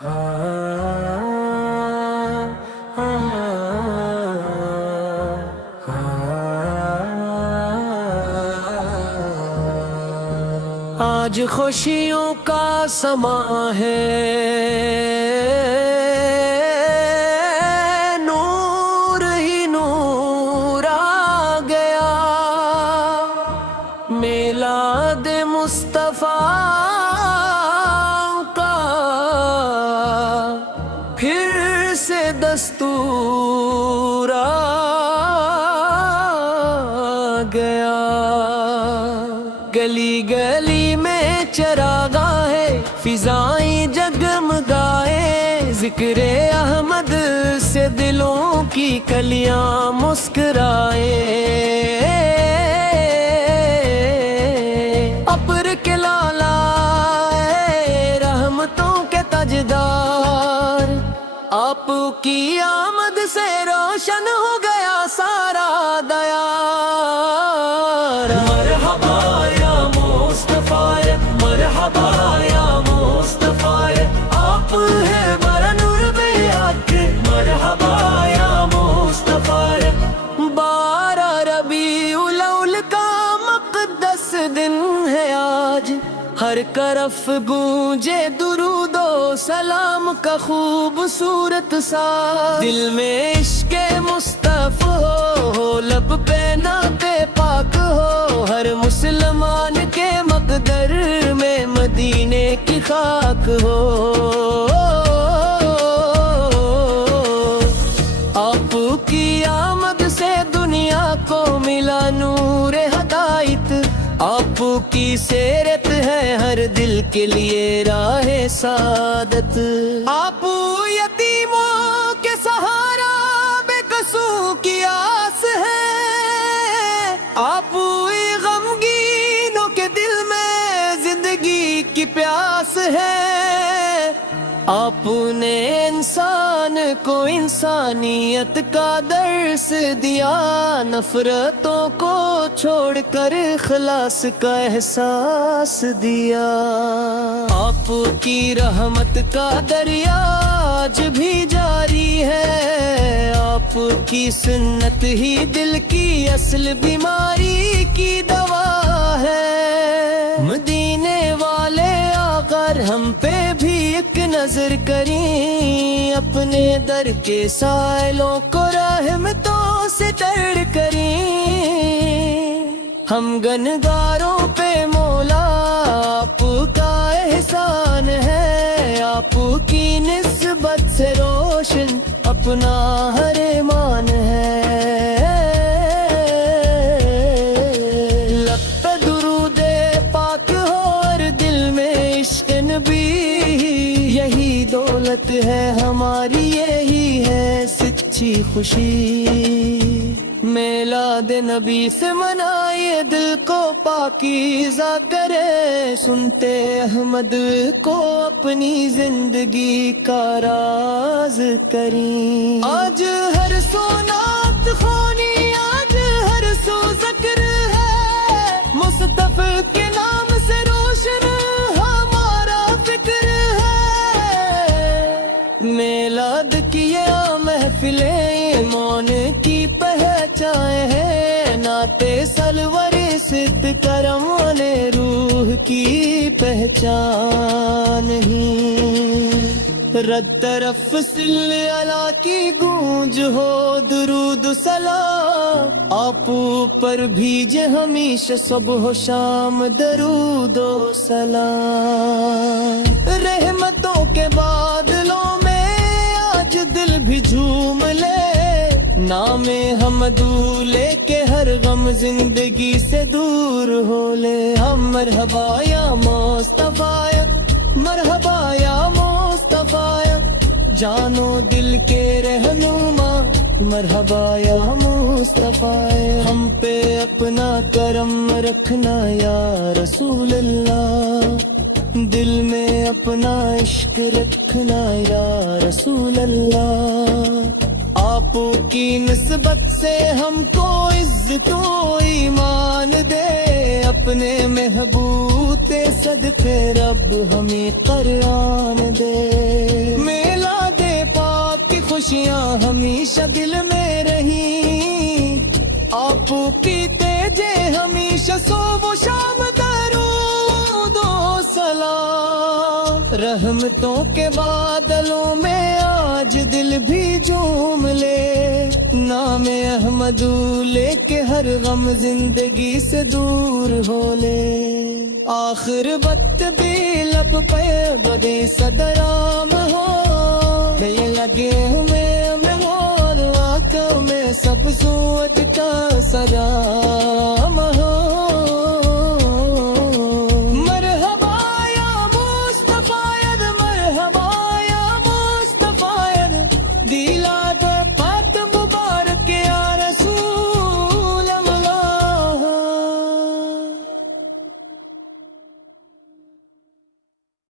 آج خوشیوں کا سما ہے، نور ہی نور آ گیا، میلاد مصطفیٰ کا پھر سے دستور آ گیا۔ گلی گلی میں چراغاہیں فضائیں جگمگائیں، ذکر احمد سے دلوں کی کلیاں مسکرائیں۔ ابر کے لالائے رحمتوں کے تاجدار، آپ کی آمد سے روشن ہو گیا سارا دیار۔ مرحبا یا مصطفیٰ، مرحبا یا مصطفیٰ، آپ ہے برا نور بے حق، مرحبا یا مصطفیٰ۔ 12 ربیع الاول کا مقدس دن ہے آج، ہر طرف گونجے درود و سلام کا خوبصورت ساز۔ دل میں عشق مصطفیٰ ہو، لب پہ نعت پاک ہو، ہر مسلمان کے مقدر میں مدینے کی خاک ہو۔ آپ کی آمد سے دنیا کو ملا نور ہدایت، آپ کی سیرت ہے ہر دل کے لیے راہ سعادت۔ آپ یتیموں کے سہارا، بے قصوں کی آس ہے، آپ غمگینوں کے دل میں زندگی کی پیاس ہے۔ آپ نے انسان کو انسانیت کا درس دیا، نفرتوں کو چھوڑ کر اخلاص کا احساس دیا۔ آپ کی رحمت کا دریا آج بھی جاری ہے، آپ کی سنت ہی دل کی اصل بیماری کی دوا ہے۔ مدینے والے اگر ہم پہ بھی ایک نظر کریں، اپنے در کے سائلوں کو رحمتوں سے تر کریں۔ ہم گنگاروں پہ مولا آپ کا احسان ہے، آپ کی نسبت سے روشن اپنا ہر ایمان ہے۔ لب پہ درود پاک ہو اور دل میں عشق نبی، یہی دولت ہے ہماری، یہی ہے سچی خوشی۔ میلاد نبی سے منائے دل کو پاکیزہ کرے، سنتے احمد کو اپنی زندگی کا راز کریں۔ آج ہر سو نعت خوانی، آج ہر سو ذکر ہے، مصطفیٰ کے نام سے روشن ہمارا فکر ہے۔ میلاد کی یہ محفلیں ایمان کی پہچان ہے، نعت سلور صد کرم والے روح کی پہچان ہی۔ رد طرف صلی اللہ کی گونج ہو، درود سلام آپ پر بھیجے ہمیشہ صبح و شام درود و سلام۔ رحمتوں کے بادلوں میں آج دل بھی جھوم لے، نام حمدو لے کے ہر غم زندگی سے دور ہو لے۔ ہم مرحبا یا مصطفیٰ، مرحبا یا مصطفیٰ، جانو دل کے رہنما، مرحبا یا مصطفیٰ۔ ہم پہ اپنا کرم رکھنا یا رسول اللہ، دل میں اپنا عشق رکھنا یا رسول اللہ۔ آپ کی نسبت سے ہم کو عزت و ایمان دے، اپنے محبوب صدقے رب ہمیں قرآن دے۔ خوشیاں ہمیشہ دل میں رہی آپ کی تیجے ہمیشہ صبح و شام درود و سلام رحمتوں کے بادلوں میں آج دل بھی جھوم لے نام احمد لے کے ہر غم زندگی سے دور ہو لے آخر وقت بھی لب پہ بڑے صدرام ہو میں لگے ہمیں ہو آقا میں سب سوچ کا سجا